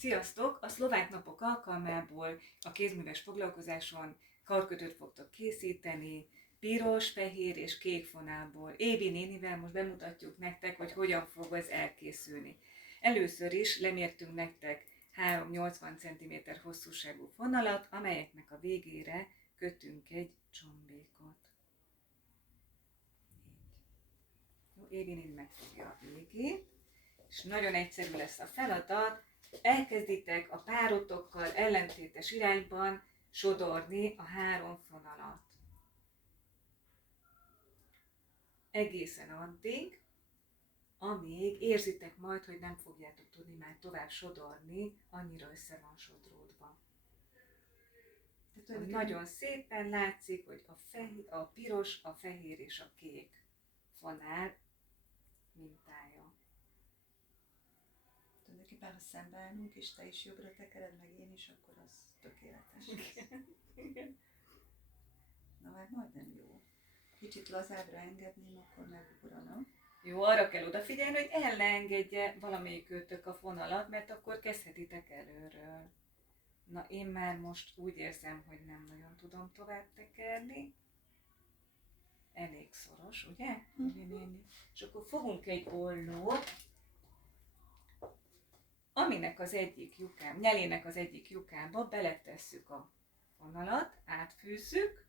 Sziasztok! A szlovák napok alkalmából a kézműves foglalkozáson karkötőt fogtok készíteni, piros, fehér és kék fonálból. Évi nénivel most bemutatjuk nektek, hogy hogyan fog ez elkészülni. Először is lemértünk nektek 3-80 cm hosszúságú fonalat, amelyeknek a végére kötünk egy csombékot. Jó, Évi néni megfogja a végét, és nagyon egyszerű lesz a feladat. Elkezditek a párotokkal ellentétes irányban sodorni a 3 fonalat. Egészen addig, amíg érzitek majd, hogy nem fogjátok tudni már tovább sodorni, annyira össze van sodródva. Tehát nagyon szépen látszik, hogy a piros, a fehér és a kék fonál mintája. Tulajdonképpen, ha szembeállunk, és te is jobbra tekered, meg én is, akkor az tökéletes lesz. Igen. Na már majdnem jó. Kicsit lazábbra engedném, akkor megugranak. Jó, arra kell odafigyelni, hogy el ne engedje valamelyikőtök a fonalat, mert akkor kezdhetitek előről. Na, én már most úgy érzem, hogy nem nagyon tudom tovább tekerni. Elég szoros, ugye? És akkor fogunk egy ollót, aminek az egyik lyukán, nyelének az egyik lyukába beletesszük a fonalat, átfűzzük,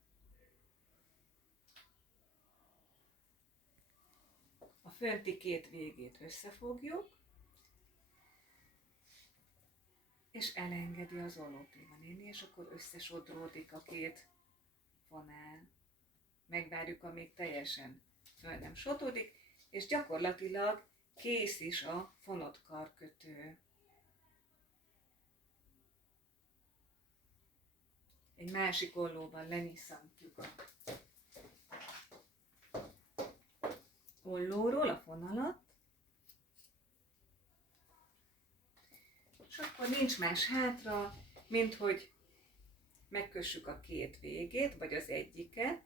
a fönti 2 végét összefogjuk, és elengedi az ollót Éva néni, és akkor összesodródik a 2 fonál. Megvárjuk, amíg teljesen föl nem sodródik, és gyakorlatilag kész is a fonott karkötő. Egy másik ollóval lenyisszantjuk a ollóról a fonalat, és akkor nincs más hátra, mint hogy megkössük a 2 végét, vagy az egyiket,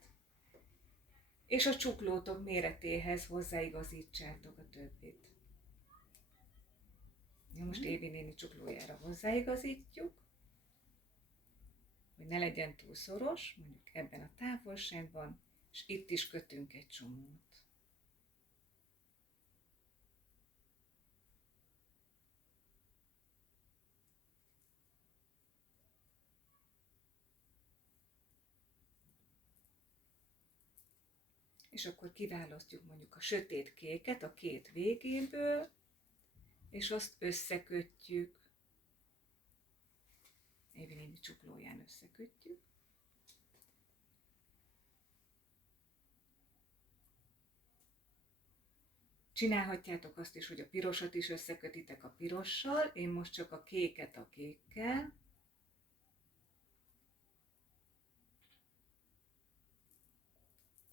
és a csuklótok méretéhez hozzáigazítsátok a többit. Most Évi néni csuklójára hozzáigazítjuk, hogy ne legyen túl szoros, mondjuk ebben a távolságban, és itt is kötünk egy csomót. És akkor kiválasztjuk mondjuk a sötét kéket a 2 végéből, és azt összekötjük. Évi néni csuklóján összekötjük. Csinálhatjátok azt is, hogy a pirosat is összekötitek a pirossal, én most csak a kéket a kékkel.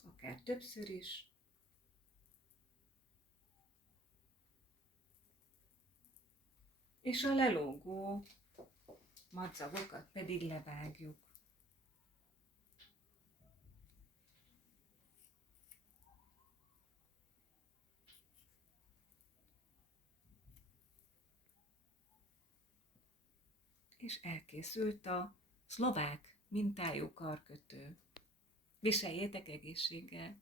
Akár többször is. És a lelógó madzagokat pedig levágjuk. És elkészült a szlovák mintájú karkötő. Viseljétek egészséggel!